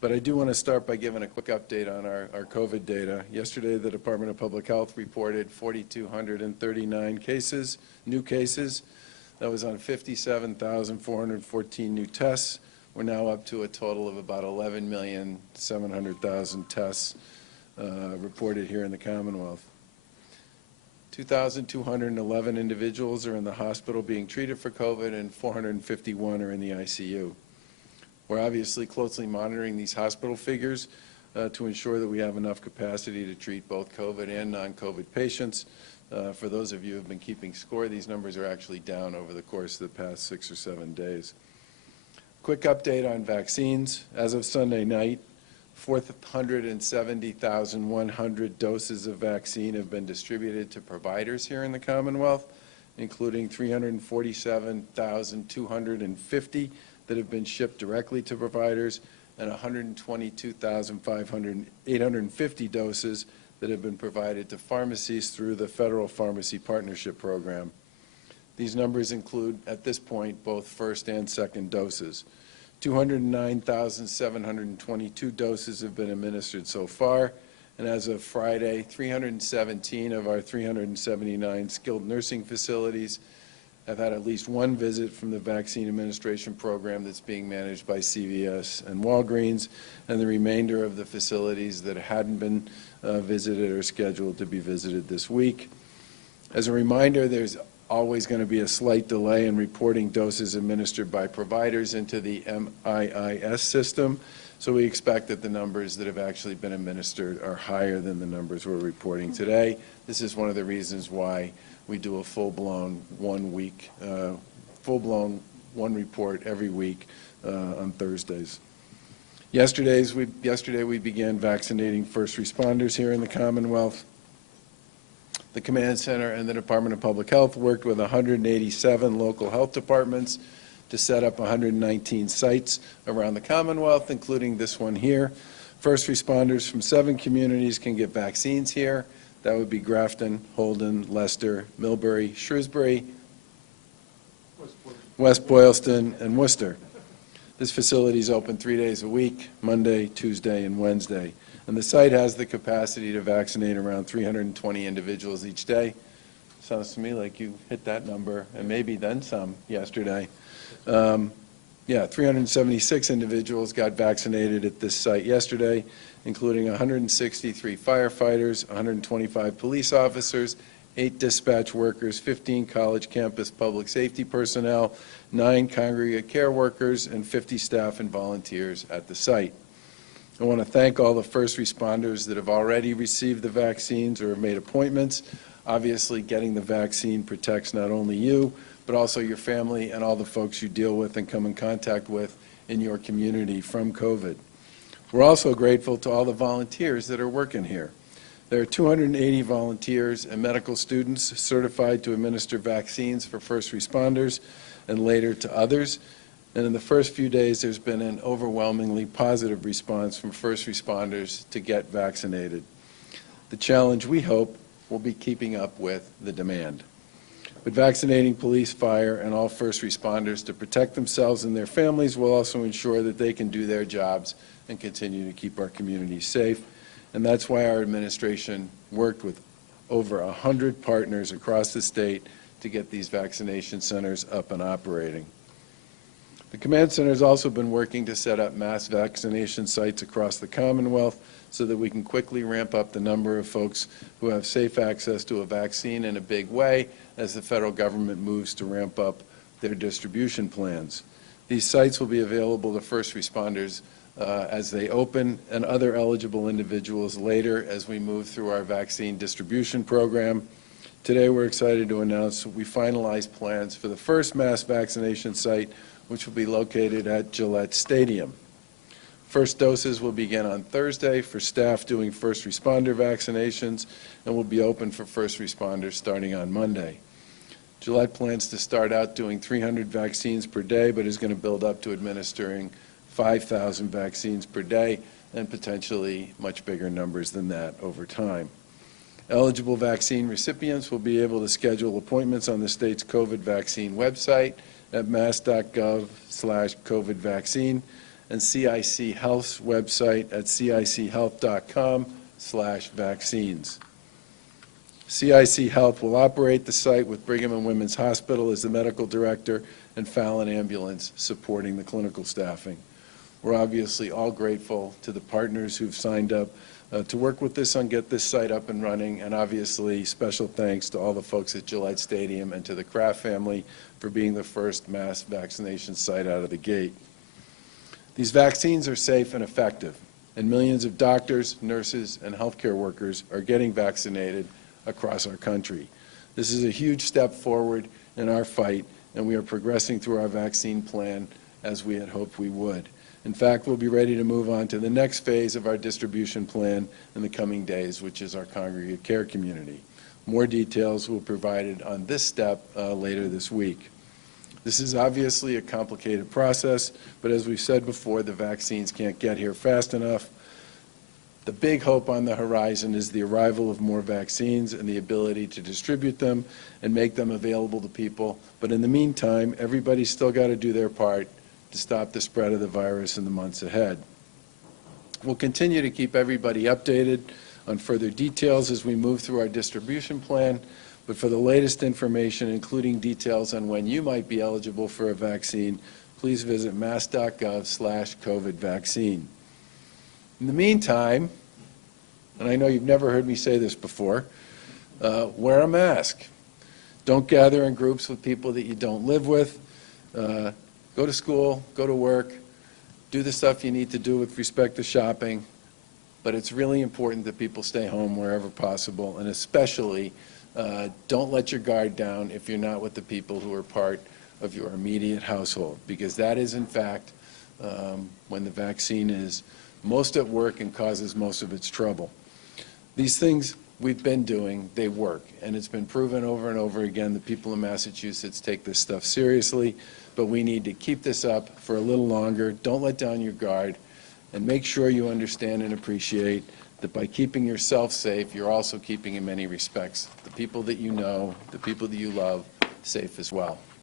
But I do want to start by giving a quick update on our COVID data. Yesterday, the Department of Public Health reported 4,239 cases, new cases. That was on 57,414 new tests. We're now up to a total of about 11,700,000 tests reported here in the Commonwealth. 2,211 individuals are in the hospital being treated for COVID, and 451 are in the ICU. We're obviously closely monitoring these hospital figures to ensure that we have enough capacity to treat both COVID and non-COVID patients. For those of you who have been keeping score, these numbers are actually down over the course of the past 6 or 7 days. Quick update on vaccines. As of Sunday night, 470,100 doses of vaccine have been distributed to providers here in the Commonwealth, including 347,250 that have been shipped directly to providers, and 122,850 doses that have been provided to pharmacies through the Federal Pharmacy Partnership Program. These numbers include, at this point, both first and second doses. 209,722 doses have been administered so far, and as of Friday, 317 of our 379 skilled nursing facilities have had at least one visit from the vaccine administration program that's being managed by CVS and Walgreens, and the remainder of the facilities that hadn't been visited are scheduled to be visited this week. As a reminder, there's always going to be a slight delay in reporting doses administered by providers into the MIIS system, so we expect that the numbers that have actually been administered are higher than the numbers we're reporting today. This is one of the reasons why we do a full-blown one report every week on Thursdays. Yesterday we began vaccinating first responders here in the Commonwealth. The Command Center and the Department of Public Health worked with 187 local health departments to set up 119 sites around the Commonwealth, including this one here. First responders from 7 communities can get vaccines here. That would be Grafton, Holden, Leicester, Millbury, Shrewsbury, West Boylston, and Worcester. This facility is open 3 days a week, Monday, Tuesday, and Wednesday. And the site has the capacity to vaccinate around 320 individuals each day. Sounds to me like you hit that number, and maybe then some yesterday. 376 individuals got vaccinated at this site yesterday, including 163 firefighters, 125 police officers, 8 dispatch workers, 15 college campus public safety personnel, 9 congregate care workers, and 50 staff and volunteers at the site. I want to thank all the first responders that have already received the vaccines or have made appointments. Obviously, getting the vaccine protects not only you, but also your family and all the folks you deal with and come in contact with in your community from COVID. We're also grateful to all the volunteers that are working here. There are 280 volunteers and medical students certified to administer vaccines for first responders and later to others. And in the first few days, there's been an overwhelmingly positive response from first responders to get vaccinated. The challenge, we hope, will be keeping up with the demand. But vaccinating police, fire, and all first responders to protect themselves and their families will also ensure that they can do their jobs and continue to keep our communities safe. And that's why our administration worked with over 100 partners across the state to get these vaccination centers up and operating. The Command Center has also been working to set up mass vaccination sites across the Commonwealth so that we can quickly ramp up the number of folks who have safe access to a vaccine in a big way as the federal government moves to ramp up their distribution plans. These sites will be available to first responders as they open and other eligible individuals later as we move through our vaccine distribution program. Today we're excited to announce we finalized plans for the first mass vaccination site, which will be located at Gillette Stadium. First doses will begin on Thursday for staff doing first responder vaccinations and will be open for first responders starting on Monday. Gillette plans to start out doing 300 vaccines per day, but is going to build up to administering 5,000 vaccines per day and potentially much bigger numbers than that over time. Eligible vaccine recipients will be able to schedule appointments on the state's COVID vaccine website at mass.gov/COVID vaccine, and CIC Health's website at cichealth.com/vaccines. CIC Health will operate the site with Brigham and Women's Hospital as the medical director and Fallon Ambulance supporting the clinical staffing. We're obviously all grateful to the partners who've signed up to work with us on get this site up and running, and obviously special thanks to all the folks at Gillette Stadium and to the Kraft family for being the first mass vaccination site out of the gate. These vaccines are safe and effective, and millions of doctors, nurses, and healthcare workers are getting vaccinated across our country. This is a huge step forward in our fight, and we are progressing through our vaccine plan as we had hoped we would. In fact, we'll be ready to move on to the next phase of our distribution plan in the coming days, which is our congregate care community. More details will be provided on this step later this week. This is obviously a complicated process, but as we've said before, the vaccines can't get here fast enough. The big hope on the horizon is the arrival of more vaccines and the ability to distribute them and make them available to people. But in the meantime, everybody's still got to do their part to stop the spread of the virus in the months ahead. We'll continue to keep everybody updated on further details as we move through our distribution plan, but for the latest information, including details on when you might be eligible for a vaccine, please visit mass.gov/COVID vaccine. In the meantime, and I know you've never heard me say this before, wear a mask. Don't gather in groups with people that you don't live with. Go to school, go to work, do the stuff you need to do with respect to shopping, but it's really important that people stay home wherever possible, and especially don't let your guard down if you're not with the people who are part of your immediate household, because that is, in fact, when the vaccine is most at work and causes most of its trouble. These things we've been doing, they work, and it's been proven over and over again that people in Massachusetts take this stuff seriously, but we need to keep this up for a little longer. Don't let down your guard, and make sure you understand and appreciate that by keeping yourself safe, you're also keeping, in many respects, the people that you know, the people that you love, safe as well.